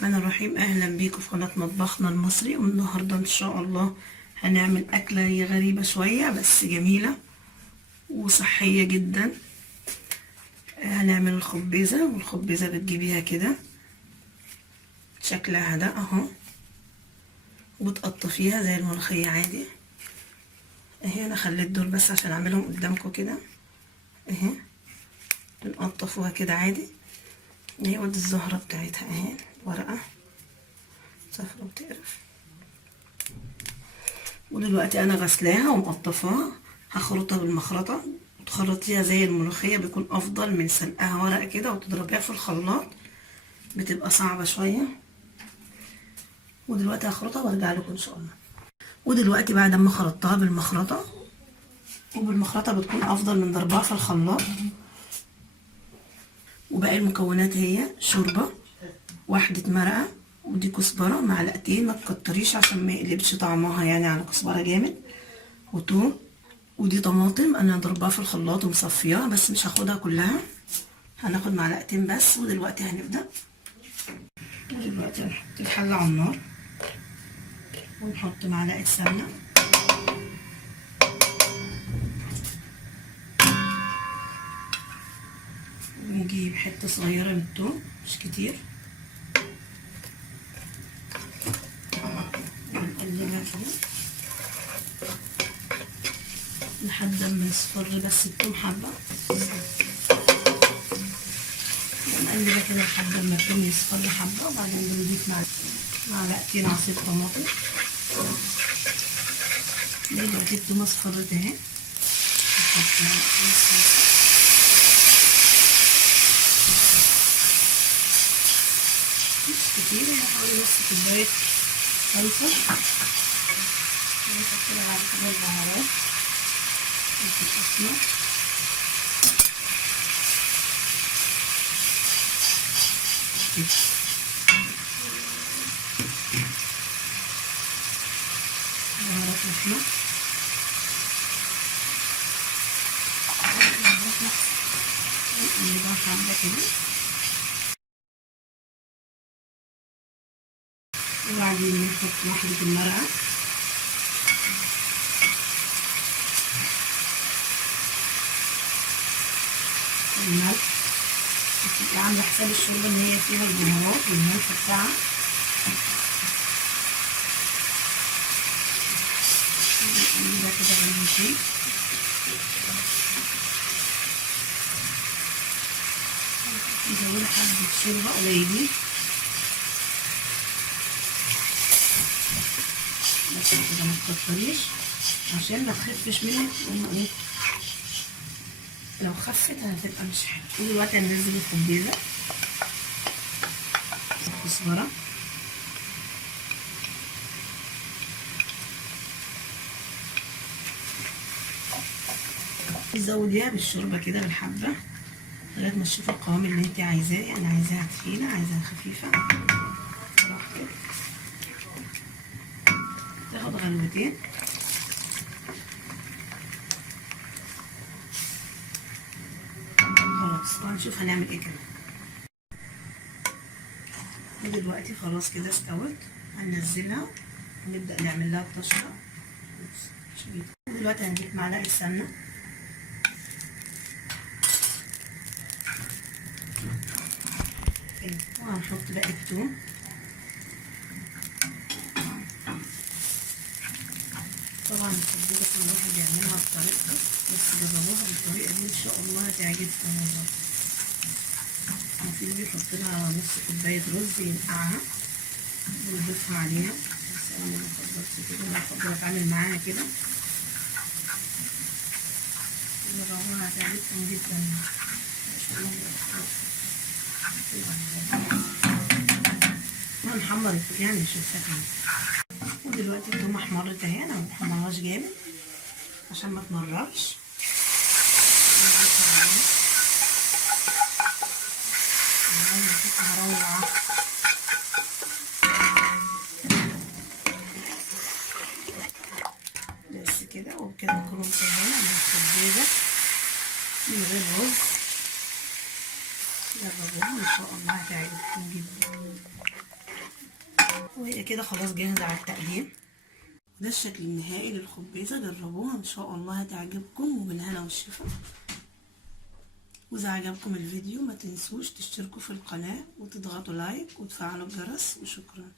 الرحمن الرحيم. اهلا بيكم في قناة مطبخنا المصري. والنهاردة ان شاء الله هنعمل اكلة هي غريبة شوية بس جميلة وصحية جدا. هنعمل الخبيزة، والخبيزة بتجيبيها كده شكلها ده اهو، وبتقطفيها زي الملوخية عادي اهي. انا خليت دول بس عشان اعملهم قدامكم كده اهي. بنقطفوها كده عادي اهي. ودي الزهرة بتاعتها اهي، ورقة صفرا بتقرف. ودلوقتي انا غسلاها ومقطفاها، هخرطها بالمخرطة. وتخرطيها زي الملوخية بيكون افضل من سلقها ورق كده وتضربيها في الخلاط، بتبقى صعبة شوية. ودلوقتي هخرطها وارجع لكم ان شاء الله. ودلوقتي بعد ما خرطتها بالمخرطة، وبالمخرطة بتكون افضل من ضربها في الخلاط. وباقي المكونات هي شوربة، واحدة مرقة، ودي كزبرة معلقتين، ما تكتريش عشان ما يقلبش طعمها يعني على كزبرة جامد، وتوم. ودي طماطم انا ضربها في الخلاط ومصفياها بس مش هاخدها كلها، هناخد معلقتين بس. ودلوقتي هنبدأ. ودلوقتي هنحط الحلة على النار ونحط معلقة سمنة، ونجيب حتة صغيرة من الثوم مش كتير، ونقلبها كده لحد ما يصفر بس الثوم حبة. نقلبها كده لحد ما الثوم يصفر حبة، وبعدين بنضيف معلقتين عصير طماطم. دلوقتي الثوم اصفرت اهي، نحط معلقتين صلصة مش كتير يعني، حوالي نص كوباية صلصة. ونحط كده بعد كده البهارات، فلفل أسمر، بهارات لحمة، نقلبها حبة كده. وبعدين نحط واحدة المرقة، الملح، بتبقي عاملة حساب الشوربة ان هي فيها البهارات والملح بتاعها. نقلبها كده بالمشي، نزود حبة شوربة قليلين بس كده، ما تكتريش عشان ما تخفش منك. ايه لو خفت هتبقى مش حلوة. ودلوقتي هننزل الخبيزة، الكزبرة، تزوديها بالشوربة كده بالحبة لغاية ما تشوفي القوام اللي انت عايزاه، يعني عايزاها تخينة عايزاها خفيفة براحتك. تاخد غلوتين خلاص، وهنشوف هنعمل ايه كمان. ودلوقتي خلاص كده استوت، هننزلها ونبدأ نعمل لها الطشة. دلوقتي هنجيب معلقة سمنة، وهنحط باقي الثوم، طبعا الخبيزة كل واحد يعملها بطريقته، بس جربوها بالطريقة دي ان شاء الله هتعجبكم والله. في اللي بيحط لها نص كوباية رز ينقعها ونضيفها عليها، بس انا ما بفضلش كده، انا بفضل اتعامل معاها كده. جربوها هتعجبكم جدا ما شاء الله. هنحمر الفوق يعني مش السخن. ودلوقتي التومة احمرت اهي، انا محمرهاش جامد عشان ما تمررش. روعة بس كده. وبكده نكون انتهينا من الخبيزة من غير رز. جربوها ان شاء الله هتعجبكم جدا. وهي كده خلاص جاهزة على التقديم. وده الشكل النهائي للخبيزة، جربوها ان شاء الله هتعجبكم وبالهنا والشفا. وإذا عجبكم الفيديو ما تنسوش تشتركوا في القناة وتضغطوا لايك وتفعلوا الجرس، وشكرا.